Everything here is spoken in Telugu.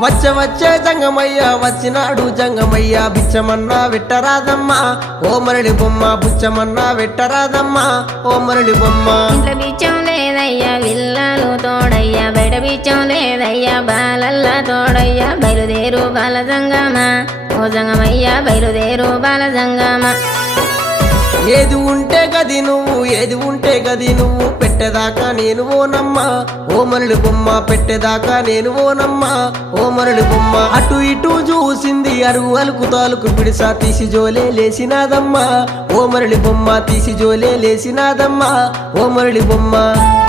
వచ్చే జంగమయ్య వచ్చినాడు జంగమయ్య బిచ్చమన్నా వెట్టరాదమ్మా ఓ మరళి బొమ్మ బుచ్చమన్నా వెట్టరాదమ్మా ఓ మరళి బొమ్మ. ఇంట్లో బిచ్చం లేదయ్యా విల్లాలు తోడయ్యా బయట బిచ్చం లేదయ్యా బాలల్లా తోడయ్యా బయలుదేరు బాల జంగమా ఓ జంగమయ్యా బయలుదేరు బాల జంగమా. ఏది ఉంటే గది నువ్వు ఏది ఉంటే గది నువ్వు పెట్టేదాకా నేను ఓనమ్మా ఓ మరళి బొమ్మ పెట్టేదాకా నేను ఓనమ్మా ఓ మరళి బొమ్మ. అటు ఇటు చూసింది అరుగు అలుకు తాలుకు పిడిసా తీసి జోలే లేసినాదమ్మా ఓ మరళి బొమ్మ తీసి జోలే లేసినాదమ్మా ఓ మరళి బొమ్మ.